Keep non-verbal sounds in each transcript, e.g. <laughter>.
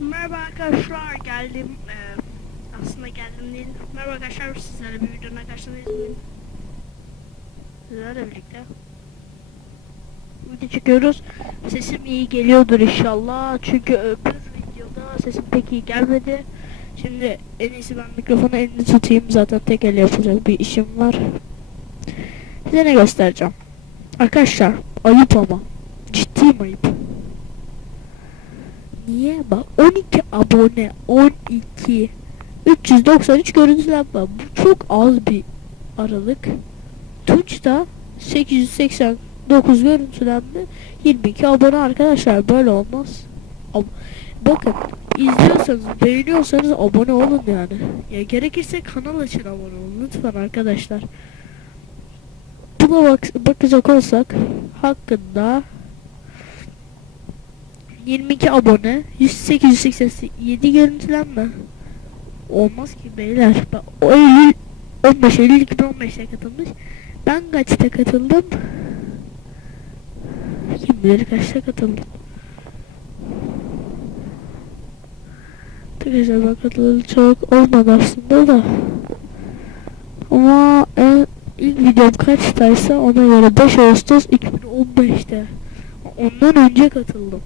Merhaba arkadaşlar geldim aslında geldim değil. Merhaba arkadaşlar bir videonun karşınızdayız bugün. Sizlerle birlikte video çekiyoruz. Sesim iyi geliyordur inşallah. Çünkü öbür videoda sesim pek iyi gelmedi şimdi en iyisi ben mikrofonu elini tutayım. Zaten tek elle yapacak bir işim var. Size ne göstereceğim? Arkadaşlar ayıp ama. Ciddiyim ayıp? Niye? Bak 12 abone 12 393 görüntülenme bu çok az bir aralık. Twitch'ta 889 görüntülenme 22 abone arkadaşlar. Böyle olmaz. Bakın izliyorsanız beğeniyorsanız abone olun yani. Ya gerekirse kanal açın abone olun lütfen arkadaşlar. Buna bak bakacak olsak hakkında 22 abone 887 görüntülenme. Olmaz ki beyler. Ben, o Eylül 15 Eylül 2015'te katılmış. Ben kaçta katıldım? Kim bilir kaçta katıldım Arkadaşlar katılalı çok olmadı aslında da ama en, ilk videom kaçtaysa ona göre 5 Ağustos 2015'te ondan önce katıldım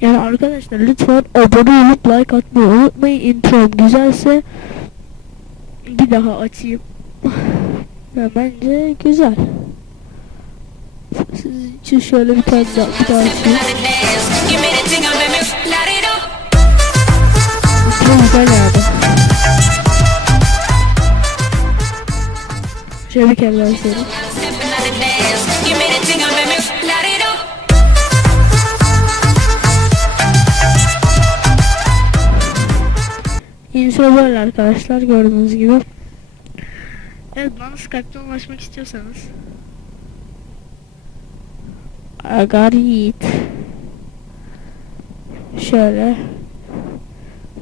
yani arkadaşlar lütfen abone olup like atmayı unutmayın. Introm güzelse bir daha açayım. <laughs> ya bence güzel. Siz için şöyle bir tane daha, bir up. Bu güzel yani. Şöyle bir kere daha up. Intro böyle arkadaşlar gördüğünüz gibi. Evet bana Skype'tan ulaşmak istiyorsanız. Agarit. Şöyle.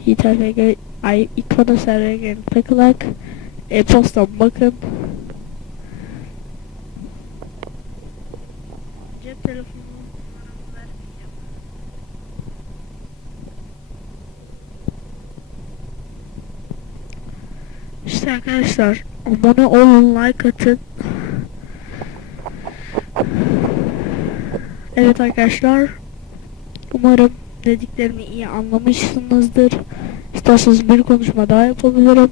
YTRG ay ikona serverine tıklayarak e-postan bakın. Cep telefonu. İşte arkadaşlar abone olun like atın. Evet arkadaşlar umarım dediklerimi iyi anlamışsınızdır. İsterseniz bir konuşma daha yapabilirim.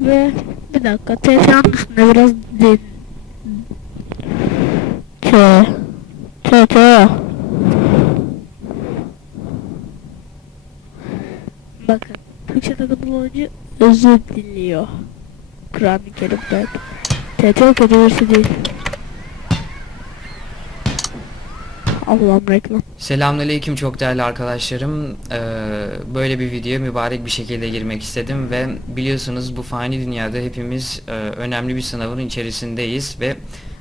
Ve bir dakika TFA'nın üstünde biraz din. T. T. T. Bakın Türkçe takımlı oyuncu özür diliyor. Kur'an-ı Kerim'den. TT kötü değil. Allah'ım reklam. Selamünaleyküm çok değerli arkadaşlarım. Ee, böyle bir videoya mübarek bir şekilde girmek istedim ve biliyorsunuz bu fani dünyada hepimiz e, önemli bir sınavın içerisindeyiz ve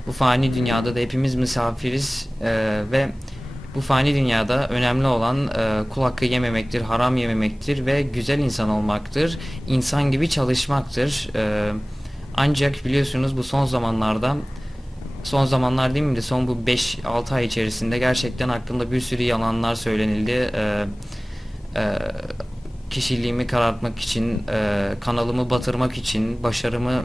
bu fani dünyada da hepimiz misafiriz e, ve bu fani dünyada önemli olan e, kul hakkı yememektir, haram yememektir ve güzel insan olmaktır. İnsan gibi çalışmaktır. E, ancak biliyorsunuz bu son zamanlarda son zamanlar değil mi son bu 5-6 ay içerisinde gerçekten hakkında bir sürü yalanlar söylenildi. Ee, e, kişiliğimi karartmak için, e, kanalımı batırmak için, başarımı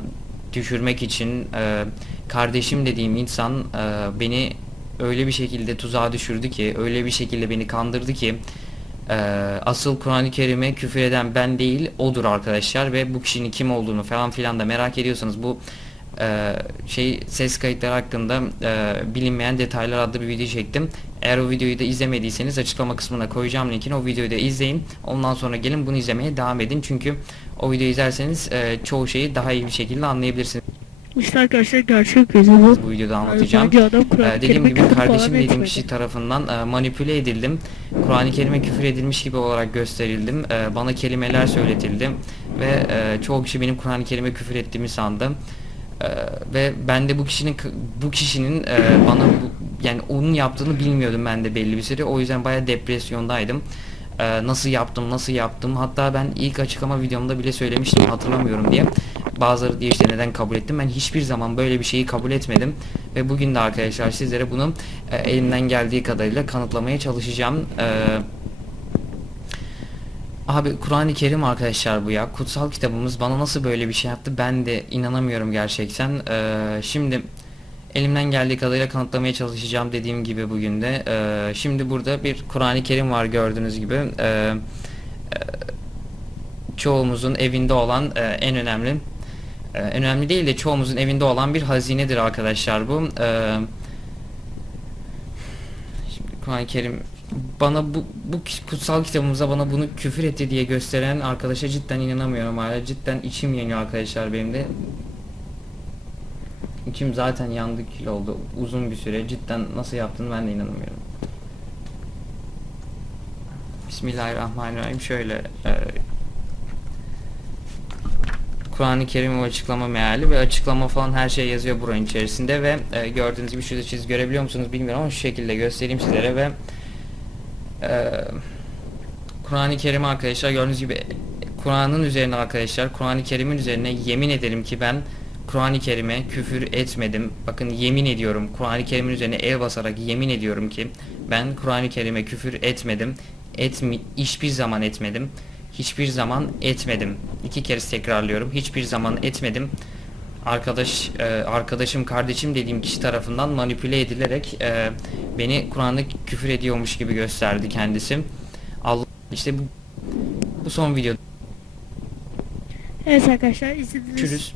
düşürmek için e, kardeşim dediğim insan e, beni öyle bir şekilde tuzağa düşürdü ki, öyle bir şekilde beni kandırdı ki e, asıl Kur'an-ı Kerim'e küfür eden ben değil odur arkadaşlar ve bu kişinin kim olduğunu falan filan da merak ediyorsanız bu e, şey ses kayıtları hakkında e, bilinmeyen detaylar adlı bir video çektim. Eğer o videoyu da izlemediyseniz açıklama kısmına koyacağım linkini. O videoyu da izleyin. Ondan sonra gelin bunu izlemeye devam edin. Çünkü o videoyu izlerseniz e, çoğu şeyi daha iyi bir şekilde anlayabilirsiniz. İşte arkadaşlar gerçek yüzü bu. Bu videoda anlatacağım. Bence adam Ee, dediğim Kerim'e gibi küfür falan kardeşim dediğim etmedi. kişi tarafından e, manipüle edildim. Kur'an-ı Kerim'e küfür edilmiş gibi olarak gösterildim. E, bana kelimeler söyletildi ve e, çoğu kişi benim Kur'an-ı Kerim'e küfür ettiğimi sandı. Ee, ve ben de bu kişinin bu kişinin e, bana bu, yani onun yaptığını bilmiyordum ben de belli bir süre. O yüzden bayağı depresyondaydım. Ee, nasıl yaptım, nasıl yaptım. Hatta ben ilk açıklama videomda bile söylemiştim hatırlamıyorum diye. Bazıları diye işte neden kabul ettim. Ben hiçbir zaman böyle bir şeyi kabul etmedim. Ve bugün de arkadaşlar sizlere bunu e, elimden geldiği kadarıyla kanıtlamaya çalışacağım. Ee, Abi Kur'an-ı Kerim arkadaşlar bu ya. Kutsal kitabımız bana nasıl böyle bir şey yaptı ben de inanamıyorum gerçekten. Ee, şimdi elimden geldiği kadarıyla kanıtlamaya çalışacağım dediğim gibi bugün de. Ee, şimdi burada bir Kur'an-ı Kerim var gördüğünüz gibi. Ee, çoğumuzun evinde olan e, en önemli e, önemli değil de çoğumuzun evinde olan bir hazinedir arkadaşlar bu. Ee, Şimdi Kur'an-ı Kerim bana bu, bu kutsal kitabımıza bana bunu küfür etti diye gösteren arkadaşa cidden inanamıyorum hala. Cidden içim yanıyor arkadaşlar benim de. İçim zaten yandı kül oldu uzun bir süre. Cidden nasıl yaptığını ben de inanamıyorum. Bismillahirrahmanirrahim. Şöyle e, Kur'an-ı Kerim ve açıklama meali ve açıklama falan her şey yazıyor buranın içerisinde ve e, gördüğünüz gibi şurada çiz görebiliyor musunuz bilmiyorum ama şu şekilde göstereyim sizlere ve e, Kur'an-ı Kerim arkadaşlar gördüğünüz gibi Kur'an'ın üzerine arkadaşlar Kur'an-ı Kerim'in üzerine yemin ederim ki ben Kur'an-ı Kerim'e küfür etmedim. Bakın yemin ediyorum Kur'an-ı Kerim'in üzerine el basarak yemin ediyorum ki ben Kur'an-ı Kerim'e küfür etmedim. Etmi hiçbir zaman etmedim. Hiçbir zaman etmedim. İki kere tekrarlıyorum. Hiçbir zaman etmedim. Arkadaş e, arkadaşım kardeşim dediğim kişi tarafından manipüle edilerek e, beni Kur'an'da küfür ediyormuş gibi gösterdi kendisi. Allah işte bu, bu son video. Evet arkadaşlar izlediğiniz Görüşürüz.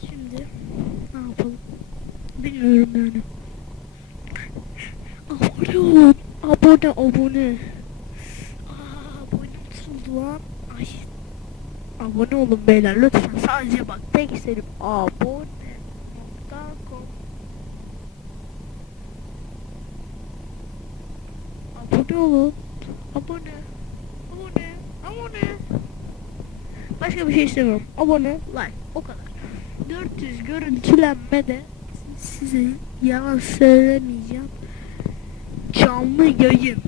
Şimdi ne yapalım? Bilmiyorum yani. Abone olun. Abone abone. Abone nasıl lan? Ay. Abone olun beyler lütfen. Sadece bak tek isterim abone.com Abone olun. Abone. Abone. Abone. Başka bir şey istemiyorum. Abone, like. O kadar. 400 görüntülenme de size yalan söylemeyeceğim. Canlı yayın.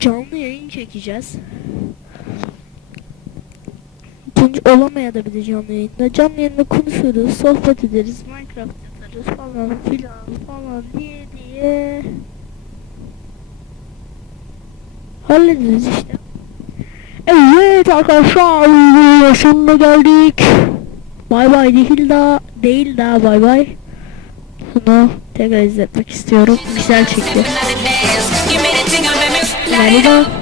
Canlı yayın çekeceğiz. Tunç olamaya da bir canlı yayında. Canlı yayında konuşuruz, sohbet ederiz, Minecraft yaparız falan filan falan diye diye. Hallederiz işte. Evet arkadaşlar sonuna geldik. Bay bay değil daha değil daha bay bay. Bunu tekrar izletmek istiyorum. Güzel çekiyor. Another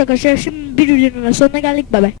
arkadaşlar şimdi bir videonun sonuna geldik. Bay bay.